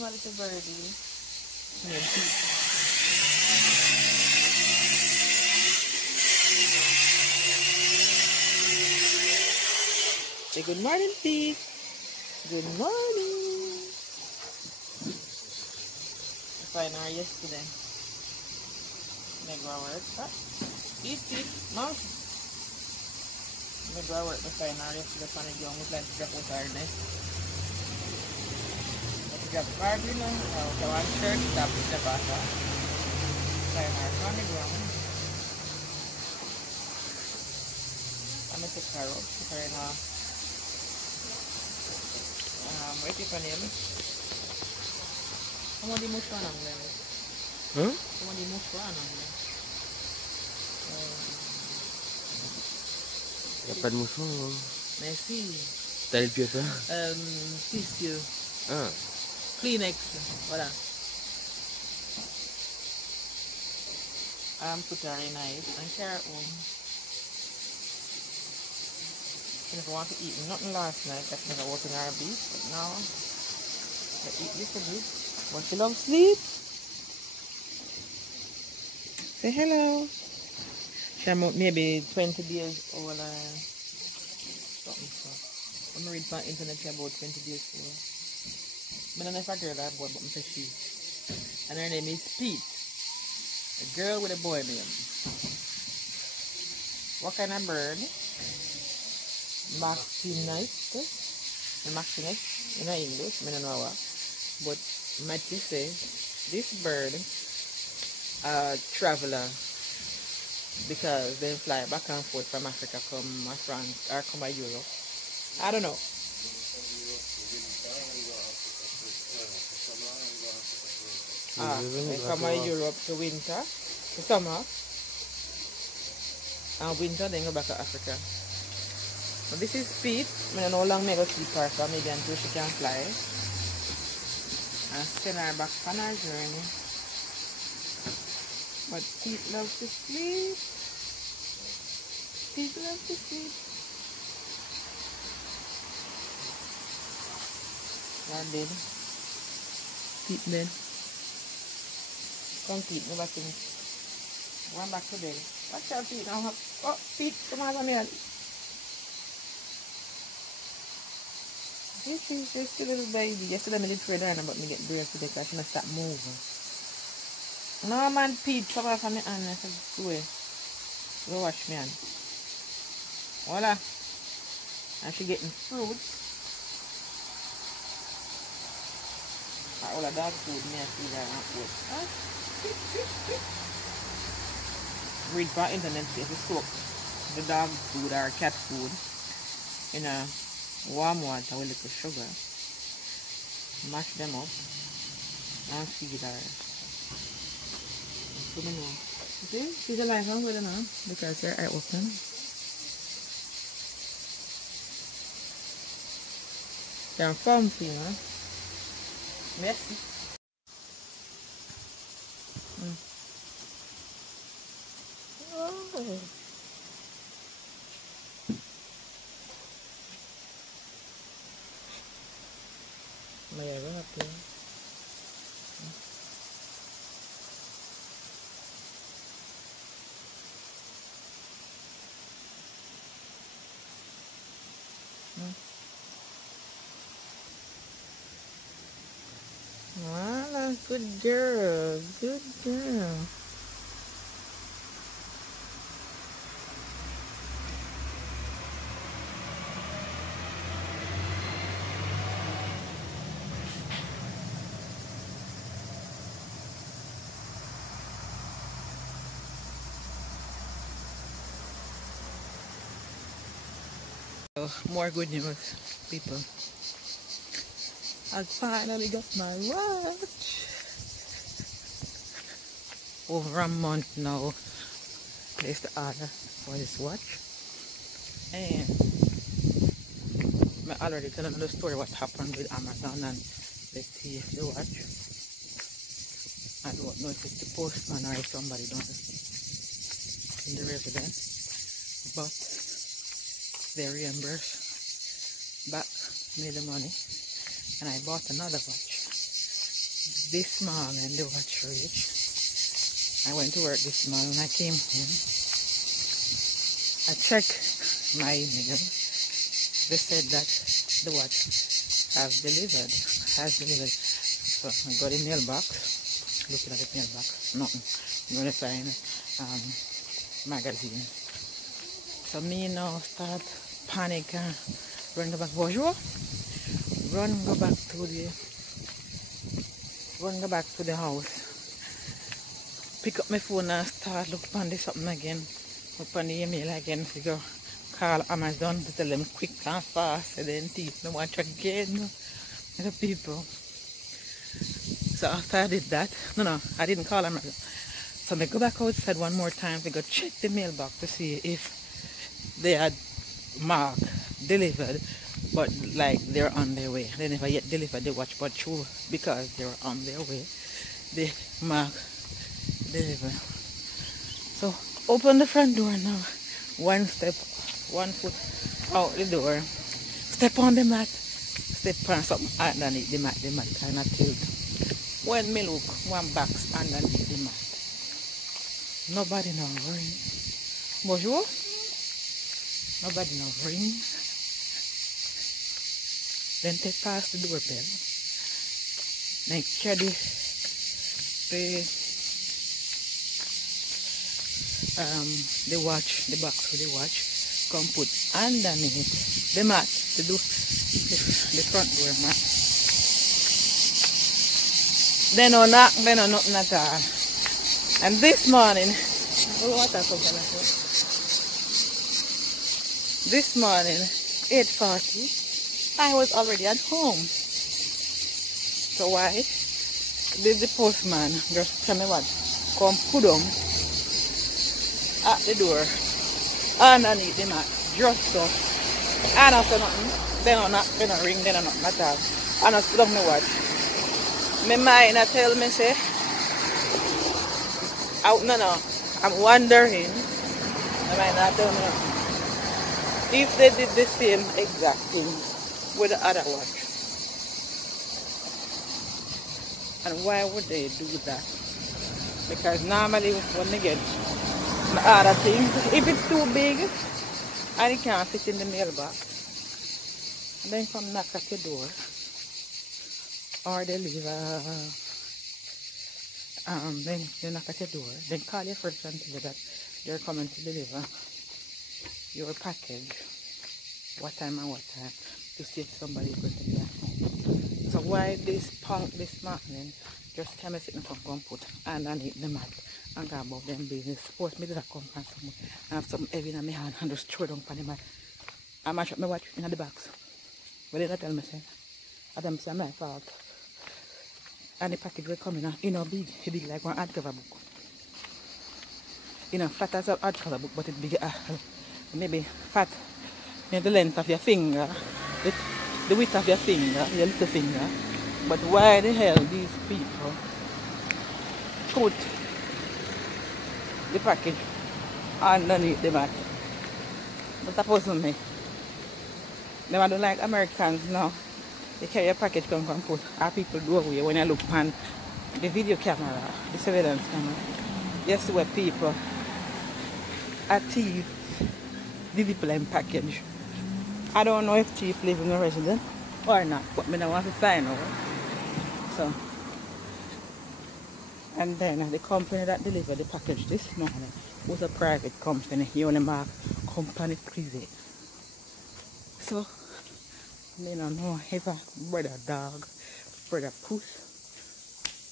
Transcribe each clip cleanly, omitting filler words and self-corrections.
my little birdie. Yeah, say good morning, Pete. Good morning. I find her yesterday. Make her work. Eat, mouth. Make her work. I find her yesterday on the ground. We plan to drop out her nest. Let's drop her dinner. So one shirt, stop the pasta. Find her on the ground. I'm going to take her up. Put her in a wait for him. Como di mucho anang lang. Huh? Como di mucho anang lang. Dapat musuh. Merci. Tadi apa? Tissue. Ah. Kleenex. Voilà. Put her in ice and carry it home. If I want to eat nothing last night, that's never open our beef, but now I eat this a bit. But she loves sleep. Say hello. She's maybe 20 days old or something. So I'm reading on the internet she's about 20 days old. I don't know if I girl or boy, but I'm saying she. And her name is Pete. A girl with a boy name. What kind of bird? Machinite, in English, I don't know what, but Matty say this bird traveler because they fly back and forth from Africa, come France or come to Europe. I don't know. They come to Europe to winter, to summer, and winter then go back to Africa. So this is Pete. I don't know how long I go keep her for, maybe until she can fly. And send her back on her journey. But Pete loves to sleep. Pete loves to sleep. That dead. Pete dead. Come Pete, go back to me. Run back to bed. Watch out Pete now. Oh Pete, come on here. This is just a little baby. Yesterday I did trade her but I get brave today because she must stop moving. No man, Pete, come off on my hand. I said, go away. Go wash me hand. Voila. And she getting fruits. All the dog food, me I feed her not good. Read for internet if you soak the dog food or cat food in a warm water with little sugar, mash them up and feed her. So you know. See, she's alive and well now because her eye open. They're comfy, huh? Merci. Oh. Mayroon up here. Wow, good girl. Good girl. More good news, people. I finally got my watch. Over a month now. Placed the order for this watch. And I already tell another story what happened with Amazon and the thief the watch. I don't know if it's the postman or if somebody done it in the residence. But they reimbursed back me the money and I bought another watch This morning they were church. I went to work this morning. When I came home, I checked my email. They said that the watch has delivered. So I got the mailbox. Looking at the mailbox, nothing. I'm gonna find magazine. So me now start panic and run go back. Bonjour. Run go back to the house. Pick up my phone and start look on this something again. Look on the email again. Figure call Amazon to tell them quick and fast. And then teach no watch again. The people. So after I did that, I didn't call Amazon. So I go back outside one more time to go check the mailbox to see if they had marked delivered, but like they're on their way. They never yet delivered the watch, but true, because they're on their way, they mark deliver. So open the front door now. One step, 1 foot out the door. Step on the mat. Step on something underneath the mat kind of tilt. When me look, one box underneath the mat. Nobody no ring. Bonjour. Nobody no ring. Then take past the doorbell. Then carry the watch, the box for the watch. Come put underneath the mat to do the front door mat. Then no knock, then no nothing at all. And this morning, this morning, 8:40, I was already at home. So why did the postman just tell me what? Come put them at the door underneath the mat, just so. I don't say nothing. They don't knock, they don't ring, they don't nothing at all. I don't put on my watch. My mind tell me say, I'm wondering. My mind tell me if they did the same exact thing with the other watch. And why would they do that? Because normally when they get the other things, if it's too big and it can't fit in the mailbox, and then come knock at your door, or they leave then they knock at your door, then call you first and tell you that they're coming to deliver your package, what time and what time, to see if somebody is going to be at home. So why this punk this morning just tell me sitting come put underneath the mat and go about them business. Suppose me did a come from someone and have something heavy in my hand and just throw it down on the mat. I match up my watch in the box. But they don't tell me say, I don't say my fault. And the package will come in, big like one hardcover book. Fat as a hardcover book, but it's big, maybe fat, the length of your finger, the width of your finger, your little finger. But why the hell these people put the package underneath the mat? But that wasn't me. They don't like Americans now. They carry a package come put. Our people do away when I look on the video camera, the surveillance camera. You see where people are thief deliver them package. I don't know if thief live in a residence or not, but I want to find out. So, and then the company that delivered the package this morning was a private company. You only mark company privé. So, I don't know if a brother dog, brother puss,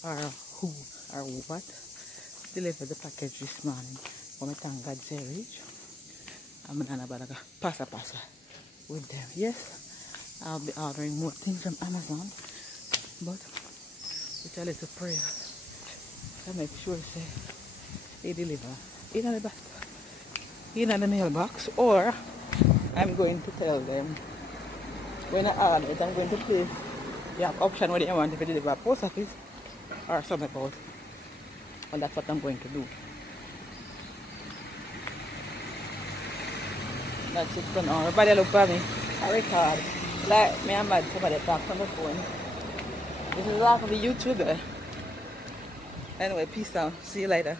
or who or what delivered the package this morning. But I thank God very rich. I'm going to passa with them. Yes, I'll be ordering more things from Amazon, but with a little prayer to make sure they deliver in the mailbox, or I'm going to tell them when I order it, I'm going to place you have option whether you want to deliver post office or something about, and that's what I'm going to do. That's it for now. Everybody look at me. I record. Like me and Matt, somebody talk on the phone. This is all for the YouTuber. Anyway, peace out. See you later.